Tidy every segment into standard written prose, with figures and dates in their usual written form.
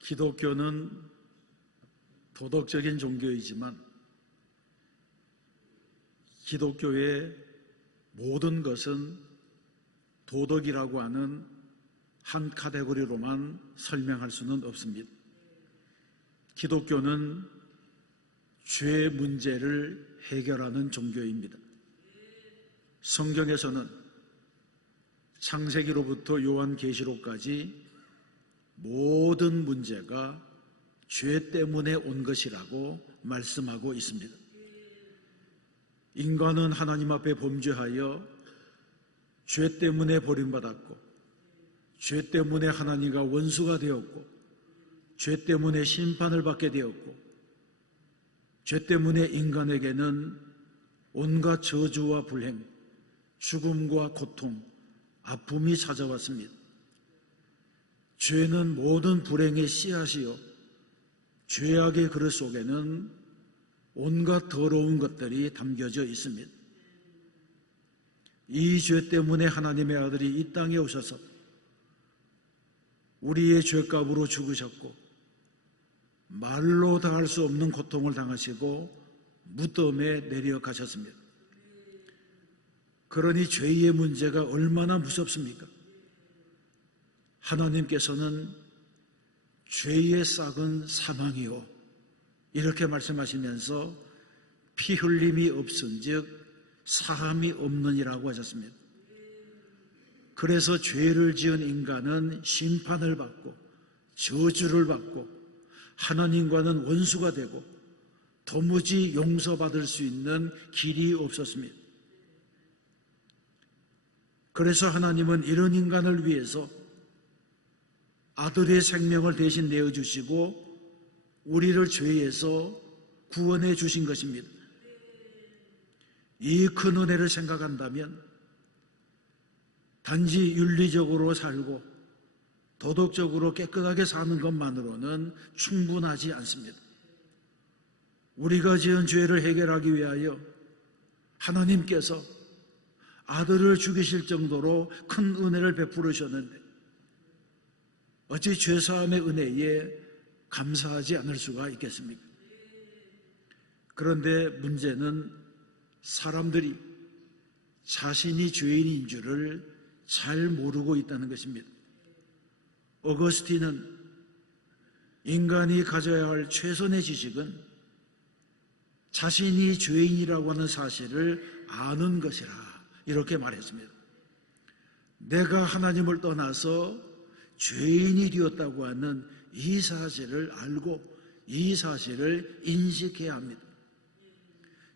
기독교는 도덕적인 종교이지만 기독교의 모든 것은 도덕이라고 하는 한 카테고리로만 설명할 수는 없습니다. 기독교는 죄 문제를 해결하는 종교입니다. 성경에서는 창세기로부터 요한계시록까지 모든 문제가 죄 때문에 온 것이라고 말씀하고 있습니다. 인간은 하나님 앞에 범죄하여 죄 때문에 버림받았고, 죄 때문에 하나님과 원수가 되었고, 죄 때문에 심판을 받게 되었고, 죄 때문에 인간에게는 온갖 저주와 불행, 죽음과 고통, 아픔이 찾아왔습니다. 죄는 모든 불행의 씨앗이요, 죄악의 그릇 속에는 온갖 더러운 것들이 담겨져 있습니다. 이 죄 때문에 하나님의 아들이 이 땅에 오셔서 우리의 죄값으로 죽으셨고, 말로 다 할 수 없는 고통을 당하시고 무덤에 내려가셨습니다. 그러니 죄의 문제가 얼마나 무섭습니까? 하나님께서는 죄의 싹은 사망이요, 이렇게 말씀하시면서 피 흘림이 없은즉 사함이 없느니라고 하셨습니다. 그래서 죄를 지은 인간은 심판을 받고 저주를 받고 하나님과는 원수가 되고 도무지 용서받을 수 있는 길이 없었습니다. 그래서 하나님은 이런 인간을 위해서 아들의 생명을 대신 내어주시고 우리를 죄에서 구원해 주신 것입니다. 이 큰 은혜를 생각한다면 단지 윤리적으로 살고 도덕적으로 깨끗하게 사는 것만으로는 충분하지 않습니다. 우리가 지은 죄를 해결하기 위하여 하나님께서 아들을 죽이실 정도로 큰 은혜를 베풀으셨는데 어찌 죄사함의 은혜에 감사하지 않을 수가 있겠습니까? 그런데 문제는 사람들이 자신이 죄인인 줄을 잘 모르고 있다는 것입니다. 어거스틴은 인간이 가져야 할 최선의 지식은 자신이 죄인이라고 하는 사실을 아는 것이라, 이렇게 말했습니다. 내가 하나님을 떠나서 죄인이 되었다고 하는 이 사실을 알고 이 사실을 인식해야 합니다.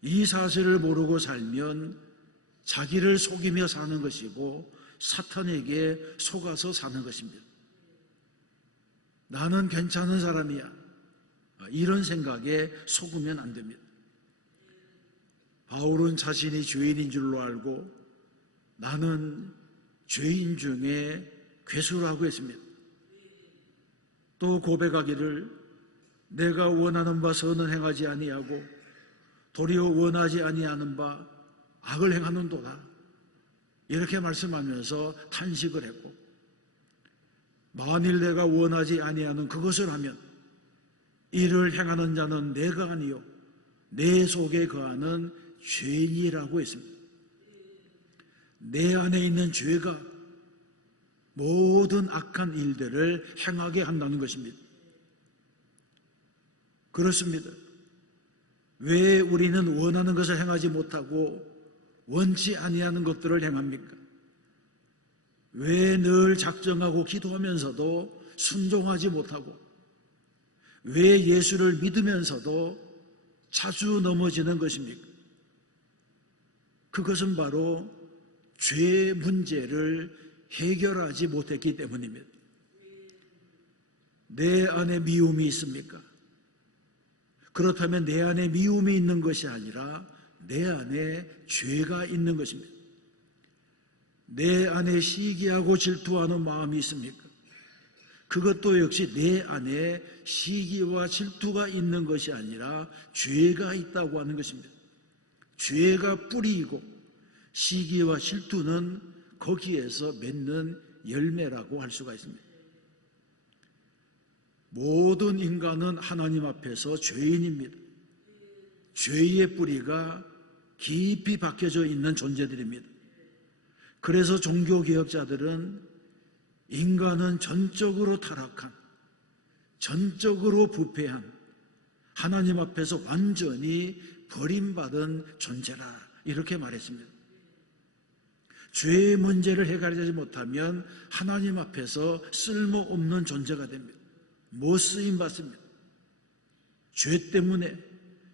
이 사실을 모르고 살면 자기를 속이며 사는 것이고 사탄에게 속아서 사는 것입니다. 나는 괜찮은 사람이야, 이런 생각에 속으면 안 됩니다. 바울은 자신이 죄인인 줄로 알고 나는 죄인 중에 괴수라고 했습니다. 또 고백하기를 내가 원하는 바 선은 행하지 아니하고 도리어 원하지 아니하는 바 악을 행하는도다, 이렇게 말씀하면서 탄식을 했고, 만일 내가 원하지 아니하는 그것을 하면 이를 행하는 자는 내가 아니요 내 속에 거하는 죄인이라고 했습니다. 내 안에 있는 죄가 모든 악한 일들을 행하게 한다는 것입니다. 그렇습니다. 왜 우리는 원하는 것을 행하지 못하고 원치 아니하는 것들을 행합니까? 왜 늘 작정하고 기도하면서도 순종하지 못하고, 왜 예수를 믿으면서도 자주 넘어지는 것입니까? 그것은 바로 죄 문제를 해결하지 못했기 때문입니다. 내 안에 미움이 있습니까? 그렇다면 내 안에 미움이 있는 것이 아니라 내 안에 죄가 있는 것입니다. 내 안에 시기하고 질투하는 마음이 있습니까? 그것도 역시 내 안에 시기와 질투가 있는 것이 아니라 죄가 있다고 하는 것입니다. 죄가 뿌리이고 시기와 질투는 거기에서 맺는 열매라고 할 수가 있습니다. 모든 인간은 하나님 앞에서 죄인입니다. 죄의 뿌리가 깊이 박혀져 있는 존재들입니다. 그래서 종교개혁자들은 인간은 전적으로 타락한, 전적으로 부패한, 하나님 앞에서 완전히 버림받은 존재라 이렇게 말했습니다. 죄의 문제를 해결하지 못하면 하나님 앞에서 쓸모없는 존재가 됩니다. 못 쓰임받습니다. 죄 때문에,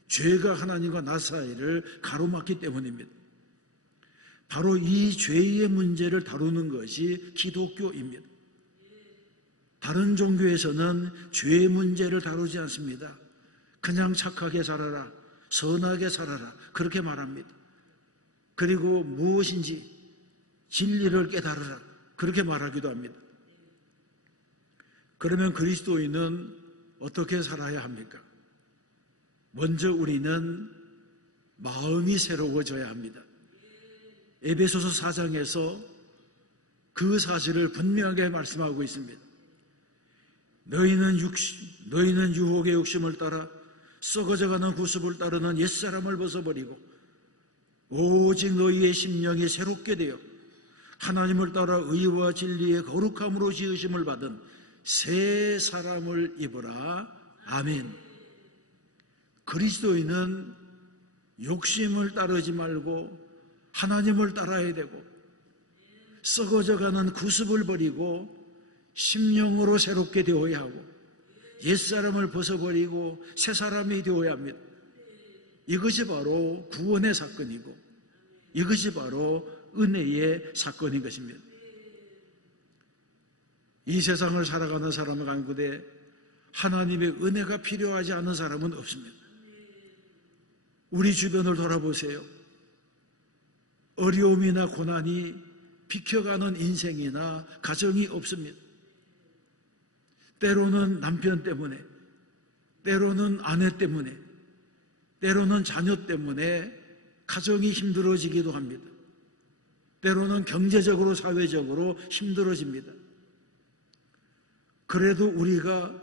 죄가 하나님과 나 사이를 가로막기 때문입니다. 바로 이 죄의 문제를 다루는 것이 기독교입니다. 다른 종교에서는 죄의 문제를 다루지 않습니다. 그냥 착하게 살아라, 선하게 살아라 그렇게 말합니다. 그리고 무엇인지 진리를 깨달으라 그렇게 말하기도 합니다. 그러면 그리스도인은 어떻게 살아야 합니까? 먼저 우리는 마음이 새로워져야 합니다. 에베소서 4장에서 그 사실을 분명하게 말씀하고 있습니다. 너희는 유혹의 욕심을 따라 썩어져가는 구습을 따르는 옛사람을 벗어버리고 오직 너희의 심령이 새롭게 되어 하나님을 따라 의와 진리의 거룩함으로 지으심을 받은 새 사람을 입으라. 아멘. 그리스도인은 욕심을 따르지 말고 하나님을 따라야 되고, 썩어져가는 구습을 버리고 심령으로 새롭게 되어야 하고, 옛사람을 벗어버리고 새 사람이 되어야 합니다. 이것이 바로 구원의 사건이고, 이것이 바로 은혜의 사건인 것입니다. 이 세상을 살아가는 사람 가운데 하나님의 은혜가 필요하지 않은 사람은 없습니다. 우리 주변을 돌아보세요. 어려움이나 고난이 비켜가는 인생이나 가정이 없습니다. 때로는 남편 때문에, 때로는 아내 때문에, 때로는 자녀 때문에 가정이 힘들어지기도 합니다. 때로는 경제적으로, 사회적으로 힘들어집니다. 그래도 우리가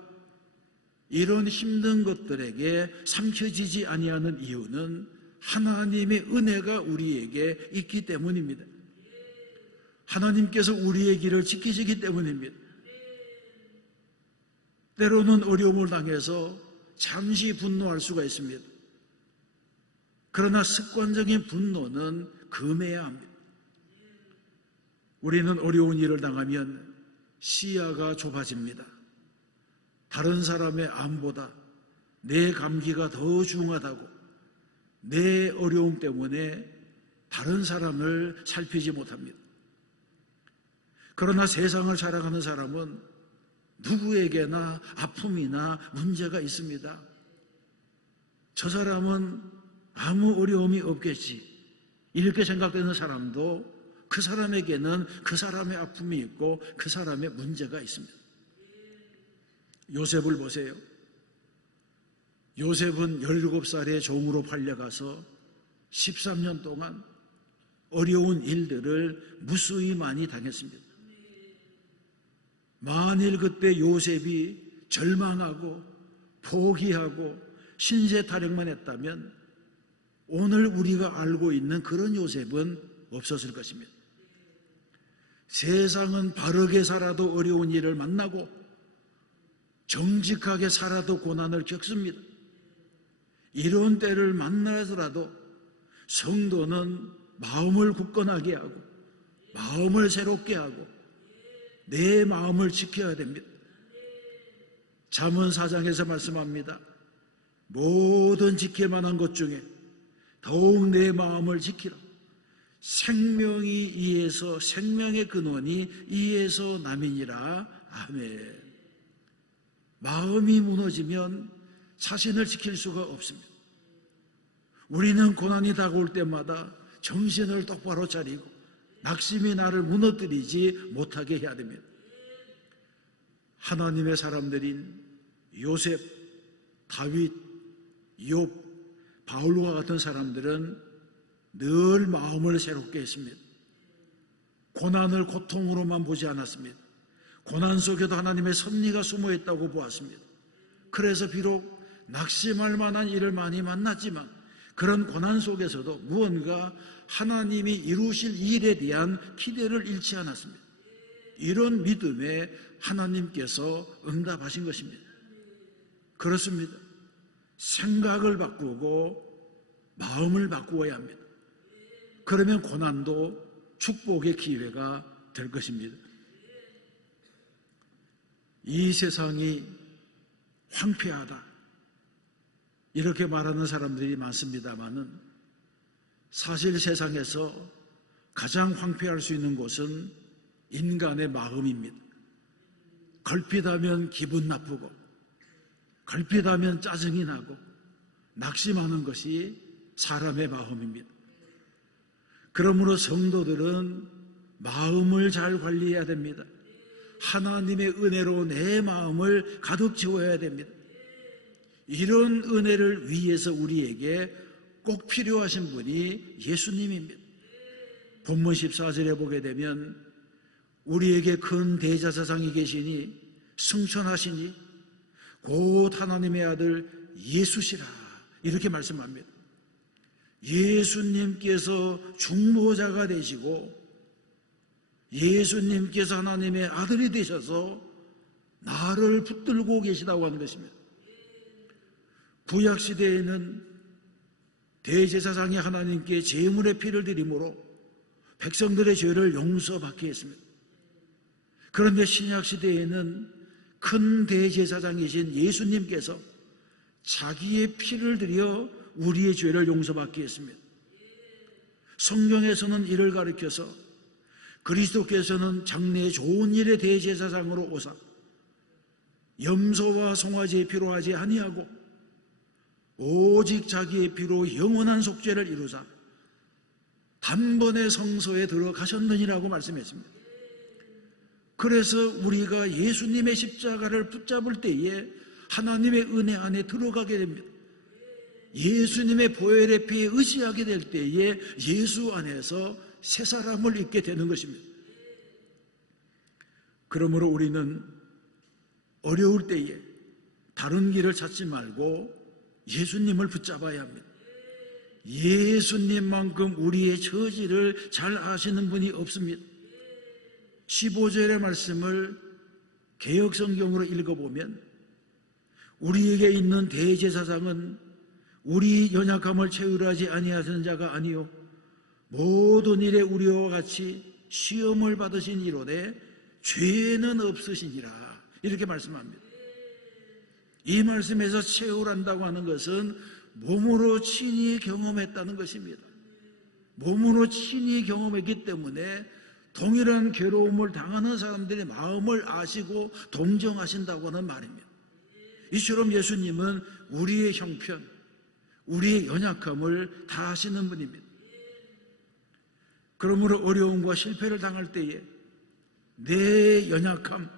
이런 힘든 것들에게 삼켜지지 아니하는 이유는 하나님의 은혜가 우리에게 있기 때문입니다. 하나님께서 우리의 길을 지키시기 때문입니다. 때로는 어려움을 당해서 잠시 분노할 수가 있습니다. 그러나 습관적인 분노는 금해야 합니다. 우리는 어려운 일을 당하면 시야가 좁아집니다. 다른 사람의 암보다 내 감기가 더 중하다고 내 어려움 때문에 다른 사람을 살피지 못합니다. 그러나 세상을 살아가는 사람은 누구에게나 아픔이나 문제가 있습니다. 저 사람은 아무 어려움이 없겠지 이렇게 생각되는 사람도 그 사람에게는 그 사람의 아픔이 있고 그 사람의 문제가 있습니다. 요셉을 보세요. 요셉은 17살에 종으로 팔려가서 13년 동안 어려운 일들을 무수히 많이 당했습니다. 만일 그때 요셉이 절망하고 포기하고 신세타령만 했다면 오늘 우리가 알고 있는 그런 요셉은 없었을 것입니다. 세상은 바르게 살아도 어려운 일을 만나고 정직하게 살아도 고난을 겪습니다. 이런 때를 만나더라도 성도는 마음을 굳건하게 하고 마음을 새롭게 하고 내 마음을 지켜야 됩니다. 잠언 4장에서 말씀합니다. 모든 지킬 만한 것 중에 더욱 내 마음을 지키라. 생명이 이에서, 생명의 근원이 이에서 남이니라. 아멘. 마음이 무너지면 자신을 지킬 수가 없습니다. 우리는 고난이 다가올 때마다 정신을 똑바로 차리고 낙심이 나를 무너뜨리지 못하게 해야 됩니다. 하나님의 사람들인 요셉, 다윗, 욥, 바울과 같은 사람들은 늘 마음을 새롭게 했습니다. 고난을 고통으로만 보지 않았습니다. 고난 속에도 하나님의 섭리가 숨어 있다고 보았습니다. 그래서 비록 낙심할 만한 일을 많이 만났지만 그런 고난 속에서도 무언가 하나님이 이루실 일에 대한 기대를 잃지 않았습니다. 이런 믿음에 하나님께서 응답하신 것입니다. 그렇습니다. 생각을 바꾸고 마음을 바꾸어야 합니다. 그러면 고난도 축복의 기회가 될 것입니다. 이 세상이 황폐하다 이렇게 말하는 사람들이 많습니다마는 사실 세상에서 가장 황폐할 수 있는 곳은 인간의 마음입니다. 걸핏하면 기분 나쁘고 걸핏하면 짜증이 나고 낙심하는 것이 사람의 마음입니다. 그러므로 성도들은 마음을 잘 관리해야 됩니다. 하나님의 은혜로 내 마음을 가득 채워야 됩니다. 이런 은혜를 위해서 우리에게 꼭 필요하신 분이 예수님입니다. 본문 14절에 보게 되면 우리에게 큰 대제사장이 계시니 승천하시니 곧 하나님의 아들 예수시라 이렇게 말씀합니다. 예수님께서 중보자가 되시고 예수님께서 하나님의 아들이 되셔서 나를 붙들고 계시다고 하는 것입니다. 구약시대에는 대제사장이 하나님께 제물의 피를 드림으로 백성들의 죄를 용서받게 했습니다. 그런데 신약시대에는 큰 대제사장이신 예수님께서 자기의 피를 들여 우리의 죄를 용서받게 했습니다. 성경에서는 이를 가리켜서 그리스도께서는 장래의 좋은 일의 대제사장으로 오사 염소와 송아지의 피로 하지 아니하고 오직 자기의 피로 영원한 속죄를 이루사 단번에 성소에 들어가셨느니라고 말씀했습니다. 그래서 우리가 예수님의 십자가를 붙잡을 때에 하나님의 은혜 안에 들어가게 됩니다. 예수님의 보혈의 피에 의지하게 될 때에 예수 안에서 새 사람을 입게 되는 것입니다. 그러므로 우리는 어려울 때에 다른 길을 찾지 말고 예수님을 붙잡아야 합니다. 예수님만큼 우리의 처지를 잘 아시는 분이 없습니다. 15절의 말씀을 개역성경으로 읽어보면 우리에게 있는 대제사장은 우리 연약함을 채우려 하지 아니하시는 자가 아니요 모든 일에 우리와 같이 시험을 받으신 이로되 죄는 없으시니라 이렇게 말씀합니다. 이 말씀에서 채우란다고 하는 것은 몸으로 친히 경험했다는 것입니다. 몸으로 친히 경험했기 때문에 동일한 괴로움을 당하는 사람들의 마음을 아시고 동정하신다고 하는 말입니다. 이처럼 예수님은 우리의 형편, 우리의 연약함을 다 아시는 분입니다. 그러므로 어려움과 실패를 당할 때에 내 연약함,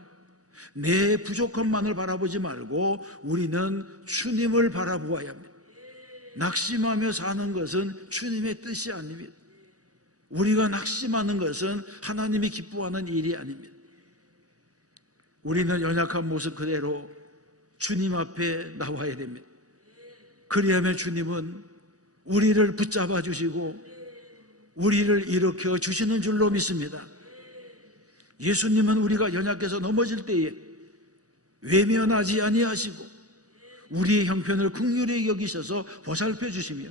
내 부족함만을 바라보지 말고 우리는 주님을 바라보아야 합니다. 낙심하며 사는 것은 주님의 뜻이 아닙니다. 우리가 낙심하는 것은 하나님이 기뻐하는 일이 아닙니다. 우리는 연약한 모습 그대로 주님 앞에 나와야 됩니다. 그리하면 주님은 우리를 붙잡아 주시고 우리를 일으켜 주시는 줄로 믿습니다. 예수님은 우리가 연약해서 넘어질 때에 외면하지 아니하시고 우리의 형편을 긍휼히 여기셔서 보살펴 주시며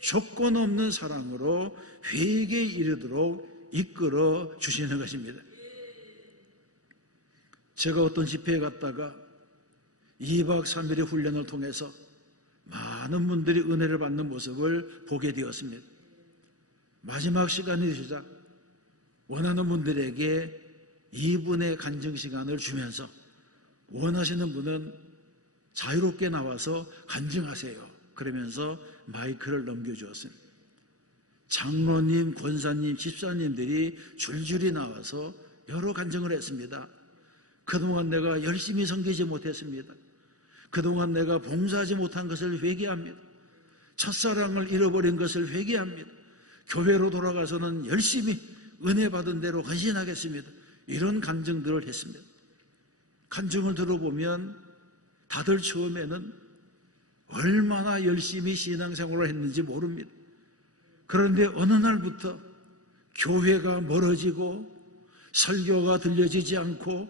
조건 없는 사랑으로 회개에 이르도록 이끌어 주시는 것입니다. 제가 어떤 집회에 갔다가 2박 3일의 훈련을 통해서 많은 분들이 은혜를 받는 모습을 보게 되었습니다. 마지막 시간이 되시자 원하는 분들에게 2분의 간증 시간을 주면서 원하시는 분은 자유롭게 나와서 간증하세요. 그러면서 마이크를 넘겨주었습니다. 장로님, 권사님, 집사님들이 줄줄이 나와서 여러 간증을 했습니다. 그동안 내가 열심히 섬기지 못했습니다. 그동안 내가 봉사하지 못한 것을 회개합니다. 첫사랑을 잃어버린 것을 회개합니다. 교회로 돌아가서는 열심히 은혜 받은 대로 헌신하겠습니다. 이런 간증들을 했습니다. 간증을 들어보면 다들 처음에는 얼마나 열심히 신앙생활을 했는지 모릅니다. 그런데 어느 날부터 교회가 멀어지고 설교가 들려지지 않고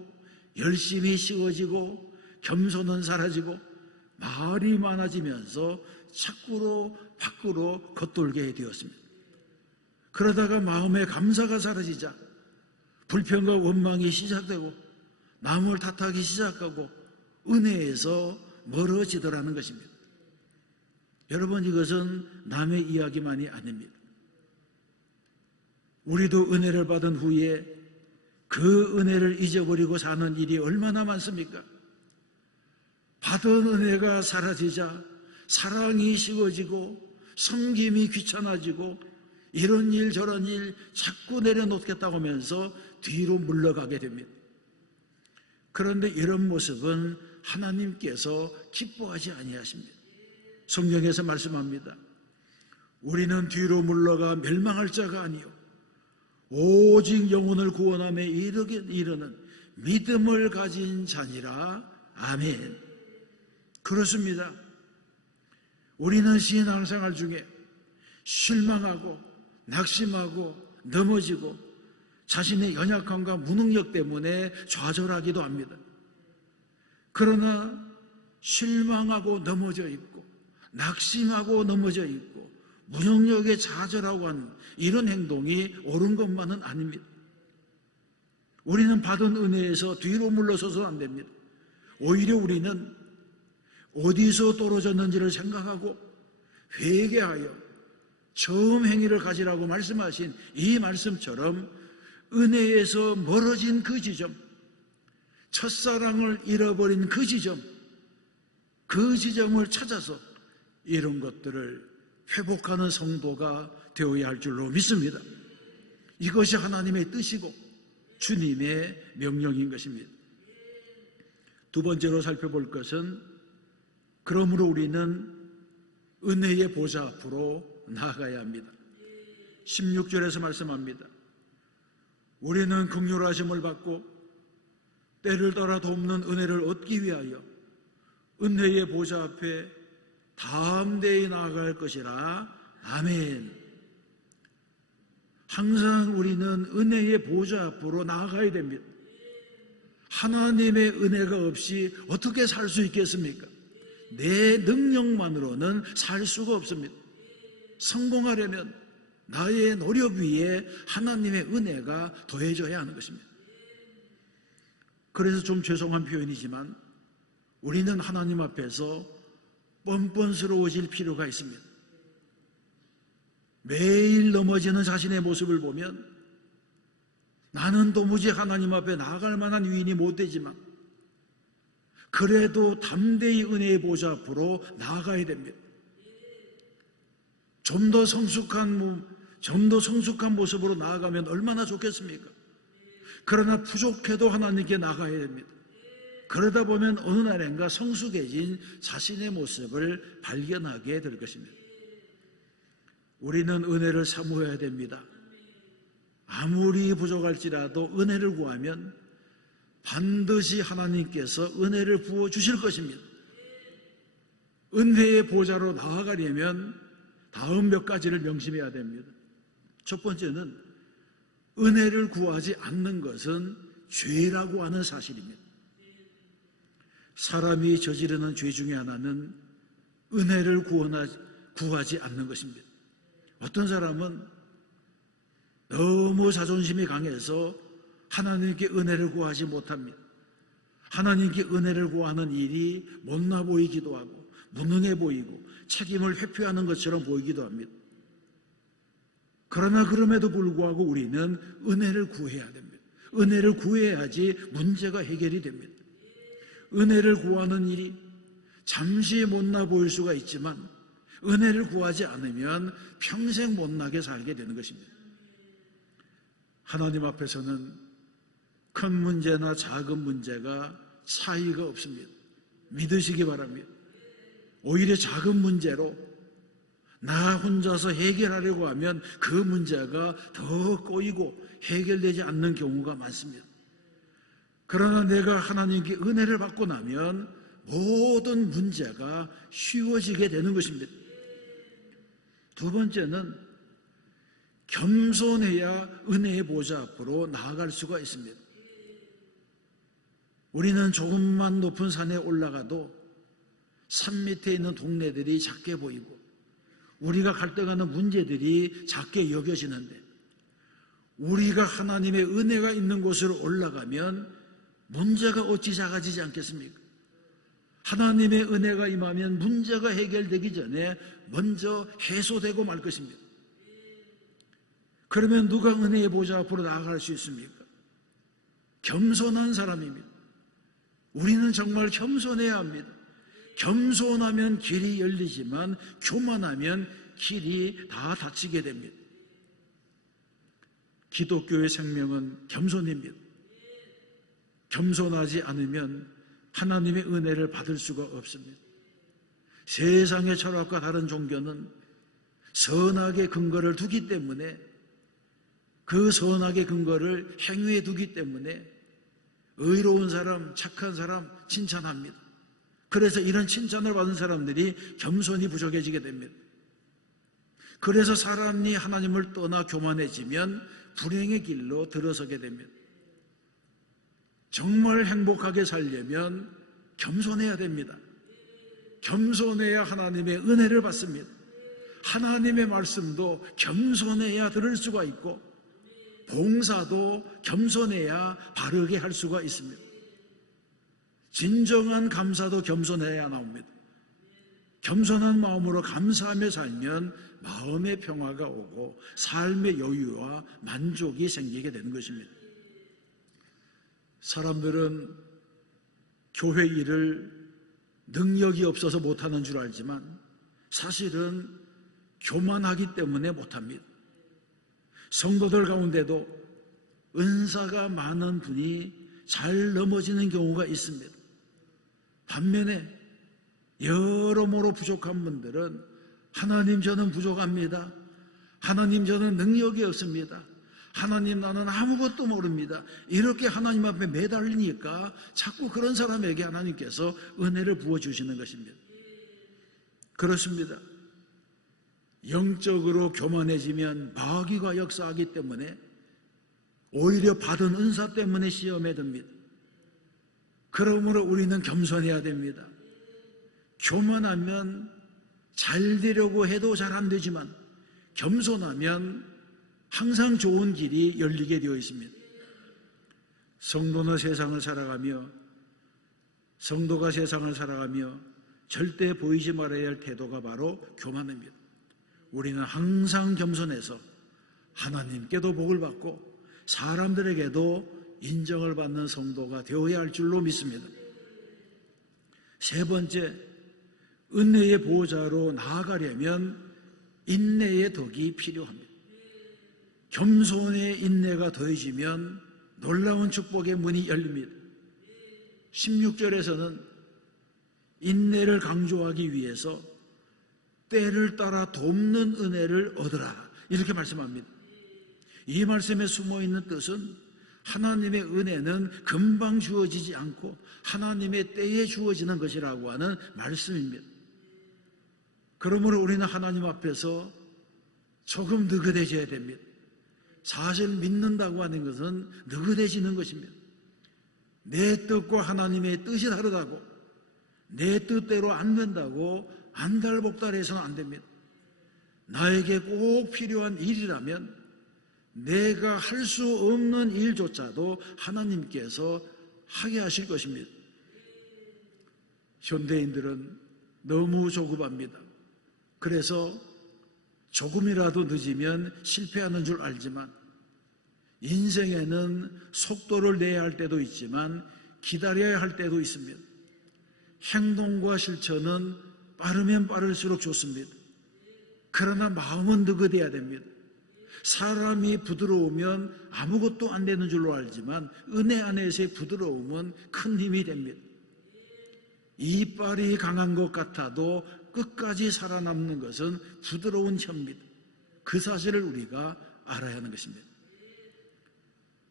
열심히 쉬워지고 겸손은 사라지고 말이 많아지면서 자꾸로 밖으로 겉돌게 되었습니다. 그러다가 마음의 감사가 사라지자 불평과 원망이 시작되고 남을 탓하기 시작하고 은혜에서 멀어지더라는 것입니다. 여러분, 이것은 남의 이야기만이 아닙니다. 우리도 은혜를 받은 후에 그 은혜를 잊어버리고 사는 일이 얼마나 많습니까? 받은 은혜가 사라지자 사랑이 식어지고 섬김이 귀찮아지고 이런 일 저런 일 자꾸 내려놓겠다고 하면서 뒤로 물러가게 됩니다. 그런데 이런 모습은 하나님께서 기뻐하지 아니하십니다. 성경에서 말씀합니다. 우리는 뒤로 물러가 멸망할 자가 아니요 오직 영혼을 구원함에 이르는 믿음을 가진 자니라. 아멘. 그렇습니다. 우리는 신앙생활 중에 실망하고 낙심하고 넘어지고 자신의 연약함과 무능력 때문에 좌절하기도 합니다. 그러나 실망하고 넘어져 있고 낙심하고 넘어져 있고 무능력에 좌절하고 하는 이런 행동이 옳은 것만은 아닙니다. 우리는 받은 은혜에서 뒤로 물러서서는 안 됩니다. 오히려 우리는 어디서 떨어졌는지를 생각하고 회개하여 처음 행위를 가지라고 말씀하신 이 말씀처럼 은혜에서 멀어진 그 지점, 첫사랑을 잃어버린 그 지점을 찾아서 이런 것들을 회복하는 성도가 되어야 할 줄로 믿습니다. 이것이 하나님의 뜻이고 주님의 명령인 것입니다. 두 번째로 살펴볼 것은 그러므로 우리는 은혜의 보좌 앞으로 나아가야 합니다. 16절에서 말씀합니다. 우리는 긍휼하심을 받고 때를 따라 돕는 은혜를 얻기 위하여 은혜의 보좌 앞에 담대히 나아갈 것이라. 아멘. 항상 우리는 은혜의 보좌 앞으로 나아가야 됩니다. 하나님의 은혜가 없이 어떻게 살 수 있겠습니까? 내 능력만으로는 살 수가 없습니다. 성공하려면 나의 노력 위에 하나님의 은혜가 더해져야 하는 것입니다. 그래서 좀 죄송한 표현이지만 우리는 하나님 앞에서 뻔뻔스러워질 필요가 있습니다. 매일 넘어지는 자신의 모습을 보면 나는 도무지 하나님 앞에 나아갈 만한 위인이 못 되지만 그래도 담대히 은혜의 보좌 앞으로 나아가야 됩니다. 좀 더 성숙한 모습으로 나아가면 얼마나 좋겠습니까? 그러나 부족해도 하나님께 나아가야 됩니다. 그러다 보면 어느 날인가 성숙해진 자신의 모습을 발견하게 될 것입니다. 우리는 은혜를 사모해야 됩니다. 아무리 부족할지라도 은혜를 구하면 반드시 하나님께서 은혜를 부어주실 것입니다. 은혜의 보좌로 나아가려면 다음 몇 가지를 명심해야 됩니다. 첫 번째는 은혜를 구하지 않는 것은 죄라고 하는 사실입니다. 사람이 저지르는 죄 중에 하나는 은혜를 구하지 않는 것입니다. 어떤 사람은 너무 자존심이 강해서 하나님께 은혜를 구하지 못합니다. 하나님께 은혜를 구하는 일이 못나 보이기도 하고 무능해 보이고 책임을 회피하는 것처럼 보이기도 합니다. 그러나 그럼에도 불구하고 우리는 은혜를 구해야 됩니다. 은혜를 구해야지 문제가 해결이 됩니다. 은혜를 구하는 일이 잠시 못나 보일 수가 있지만 은혜를 구하지 않으면 평생 못나게 살게 되는 것입니다. 하나님 앞에서는 큰 문제나 작은 문제가 차이가 없습니다. 믿으시기 바랍니다. 오히려 작은 문제로 나 혼자서 해결하려고 하면 그 문제가 더 꼬이고 해결되지 않는 경우가 많습니다. 그러나 내가 하나님께 은혜를 받고 나면 모든 문제가 쉬워지게 되는 것입니다. 두 번째는 겸손해야 은혜의 보좌 앞으로 나아갈 수가 있습니다. 우리는 조금만 높은 산에 올라가도 산 밑에 있는 동네들이 작게 보이고 우리가 갈등하는 문제들이 작게 여겨지는데, 우리가 하나님의 은혜가 있는 곳으로 올라가면 문제가 어찌 작아지지 않겠습니까? 하나님의 은혜가 임하면 문제가 해결되기 전에 먼저 해소되고 말 것입니다. 그러면 누가 은혜의 보좌 앞으로 나아갈 수 있습니까? 겸손한 사람입니다. 우리는 정말 겸손해야 합니다. 겸손하면 길이 열리지만 교만하면 길이 다 닫히게 됩니다. 기독교의 생명은 겸손입니다. 겸손하지 않으면 하나님의 은혜를 받을 수가 없습니다. 세상의 철학과 다른 종교는 선악의 근거를 두기 때문에, 그 선악의 근거를 행위에 두기 때문에 의로운 사람, 착한 사람 칭찬합니다. 그래서 이런 칭찬을 받은 사람들이 겸손이 부족해지게 됩니다. 그래서 사람이 하나님을 떠나 교만해지면 불행의 길로 들어서게 됩니다. 정말 행복하게 살려면 겸손해야 됩니다. 겸손해야 하나님의 은혜를 받습니다. 하나님의 말씀도 겸손해야 들을 수가 있고, 봉사도 겸손해야 바르게 할 수가 있습니다. 진정한 감사도 겸손해야 나옵니다. 겸손한 마음으로 감사하며 살면 마음의 평화가 오고 삶의 여유와 만족이 생기게 되는 것입니다. 사람들은 교회 일을 능력이 없어서 못하는 줄 알지만 사실은 교만하기 때문에 못합니다. 성도들 가운데도 은사가 많은 분이 잘 넘어지는 경우가 있습니다. 반면에 여러모로 부족한 분들은 하나님, 저는 부족합니다. 하나님, 저는 능력이 없습니다. 하나님, 나는 아무것도 모릅니다. 이렇게 하나님 앞에 매달리니까 자꾸 그런 사람에게 하나님께서 은혜를 부어주시는 것입니다. 그렇습니다. 영적으로 교만해지면 마귀가 역사하기 때문에 오히려 받은 은사 때문에 시험에 듭니다. 그러므로 우리는 겸손해야 됩니다. 교만하면 잘 되려고 해도 잘 안 되지만 겸손하면 항상 좋은 길이 열리게 되어 있습니다. 성도가 세상을 살아가며 절대 보이지 말아야 할 태도가 바로 교만입니다. 우리는 항상 겸손해서 하나님께도 복을 받고 사람들에게도 인정을 받는 성도가 되어야 할 줄로 믿습니다. 세 번째, 은혜의 보호자로 나아가려면 인내의 덕이 필요합니다. 겸손의 인내가 더해지면 놀라운 축복의 문이 열립니다. 16절에서는 인내를 강조하기 위해서 때를 따라 돕는 은혜를 얻으라, 이렇게 말씀합니다. 이 말씀에 숨어있는 뜻은 하나님의 은혜는 금방 주어지지 않고 하나님의 때에 주어지는 것이라고 하는 말씀입니다. 그러므로 우리는 하나님 앞에서 조금 느긋해져야 됩니다. 사실 믿는다고 하는 것은 느긋해지는 것입니다. 내 뜻과 하나님의 뜻이 다르다고, 내 뜻대로 안 된다고 안달복달해서는 안 됩니다. 나에게 꼭 필요한 일이라면 내가 할 수 없는 일조차도 하나님께서 하게 하실 것입니다. 현대인들은 너무 조급합니다. 그래서 조금이라도 늦으면 실패하는 줄 알지만 인생에는 속도를 내야 할 때도 있지만 기다려야 할 때도 있습니다. 행동과 실천은 빠르면 빠를수록 좋습니다. 그러나 마음은 느긋해야 됩니다. 사람이 부드러우면 아무것도 안 되는 줄로 알지만 은혜 안에서의 부드러움은 큰 힘이 됩니다. 이빨이 강한 것 같아도 끝까지 살아남는 것은 부드러운 혀입니다. 그 사실을 우리가 알아야 하는 것입니다.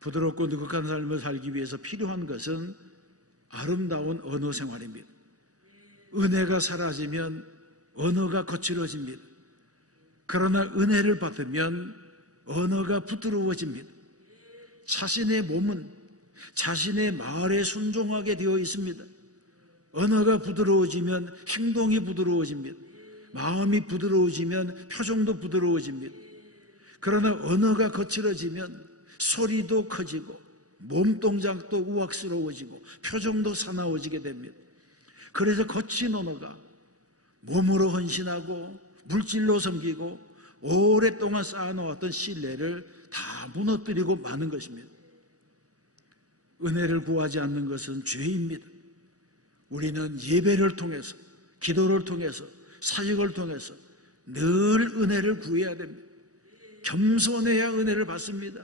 부드럽고 느긋한 삶을 살기 위해서 필요한 것은 아름다운 언어 생활입니다. 은혜가 사라지면 언어가 거칠어집니다. 그러나 은혜를 받으면 언어가 부드러워집니다. 자신의 몸은 자신의 말에 순종하게 되어 있습니다. 언어가 부드러워지면 행동이 부드러워집니다. 마음이 부드러워지면 표정도 부드러워집니다. 그러나 언어가 거칠어지면 소리도 커지고 몸동작도 우악스러워지고 표정도 사나워지게 됩니다. 그래서 거친 언어가 몸으로 헌신하고 물질로 섬기고 오랫동안 쌓아놓았던 신뢰를 다 무너뜨리고 마는 것입니다. 은혜를 구하지 않는 것은 죄입니다. 우리는 예배를 통해서, 기도를 통해서, 사역을 통해서 늘 은혜를 구해야 됩니다. 겸손해야 은혜를 받습니다.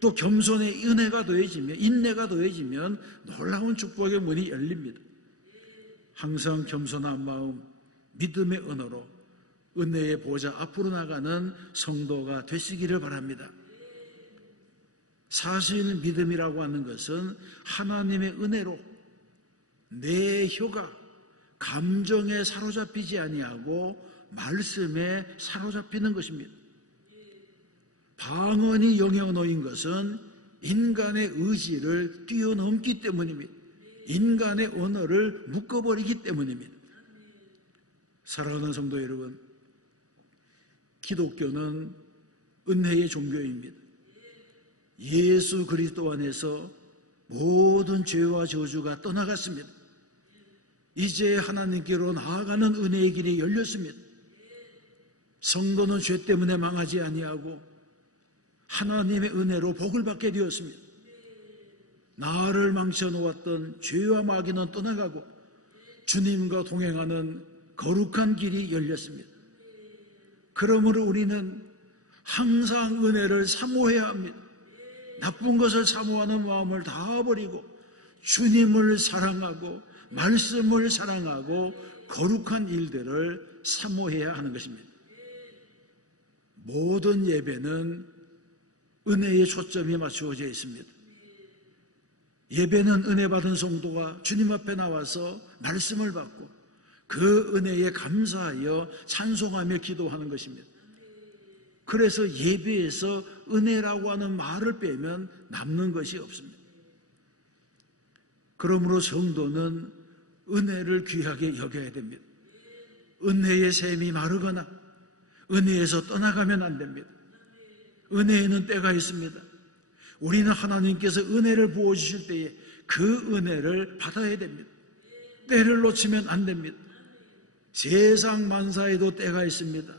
또 겸손의 은혜가 더해지면, 인내가 더해지면 놀라운 축복의 문이 열립니다. 항상 겸손한 마음, 믿음의 언어로 은혜의 보좌 앞으로 나가는 성도가 되시기를 바랍니다. 사실 믿음이라고 하는 것은 하나님의 은혜로 내 혀가 감정에 사로잡히지 아니하고 말씀에 사로잡히는 것입니다. 방언이 영에 놓인 것은 인간의 의지를 뛰어넘기 때문입니다. 인간의 언어를 묶어버리기 때문입니다. 사랑하는 성도 여러분, 기독교는 은혜의 종교입니다. 예수 그리스도 안에서 모든 죄와 저주가 떠나갔습니다. 이제 하나님께로 나아가는 은혜의 길이 열렸습니다. 성도는 죄 때문에 망하지 아니하고 하나님의 은혜로 복을 받게 되었습니다. 나를 망쳐놓았던 죄와 마귀는 떠나가고 주님과 동행하는 거룩한 길이 열렸습니다. 그러므로 우리는 항상 은혜를 사모해야 합니다. 나쁜 것을 사모하는 마음을 다 버리고 주님을 사랑하고 말씀을 사랑하고 거룩한 일들을 사모해야 하는 것입니다. 모든 예배는 은혜의 초점이 맞추어져 있습니다. 예배는 은혜 받은 성도가 주님 앞에 나와서 말씀을 받고 그 은혜에 감사하여 찬송하며 기도하는 것입니다. 그래서 예배에서 은혜라고 하는 말을 빼면 남는 것이 없습니다. 그러므로 성도는 은혜를 귀하게 여겨야 됩니다. 은혜의 샘이 마르거나 은혜에서 떠나가면 안 됩니다. 은혜에는 때가 있습니다. 우리는 하나님께서 은혜를 부어주실 때에 그 은혜를 받아야 됩니다. 때를 놓치면 안 됩니다. 세상 만사에도 때가 있습니다.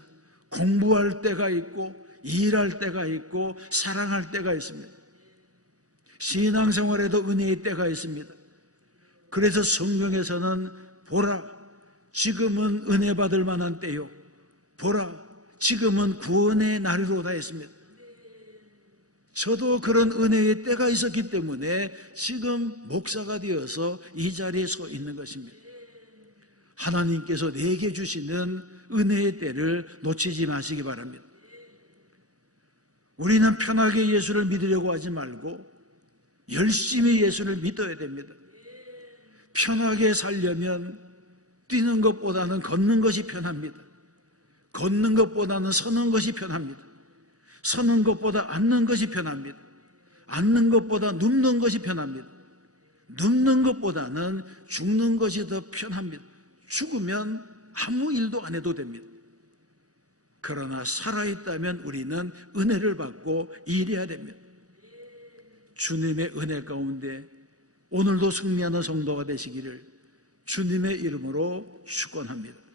공부할 때가 있고 일할 때가 있고 사랑할 때가 있습니다. 신앙생활에도 은혜의 때가 있습니다. 그래서 성경에서는 보라, 지금은 은혜 받을 만한 때요, 보라, 지금은 구원의 날이로다 했습니다. 저도 그런 은혜의 때가 있었기 때문에 지금 목사가 되어서 이 자리에 서 있는 것입니다. 하나님께서 내게 주시는 은혜의 때를 놓치지 마시기 바랍니다. 우리는 편하게 예수를 믿으려고 하지 말고 열심히 예수를 믿어야 됩니다. 편하게 살려면 뛰는 것보다는 걷는 것이 편합니다. 걷는 것보다는 서는 것이 편합니다. 서는 것보다 앉는 것이 편합니다. 앉는 것보다 눕는 것이 편합니다. 눕는 것보다는 죽는 것이 더 편합니다. 죽으면 아무 일도 안 해도 됩니다. 그러나 살아있다면 우리는 은혜를 받고 일해야 됩니다. 주님의 은혜 가운데 오늘도 승리하는 성도가 되시기를 주님의 이름으로 축원합니다.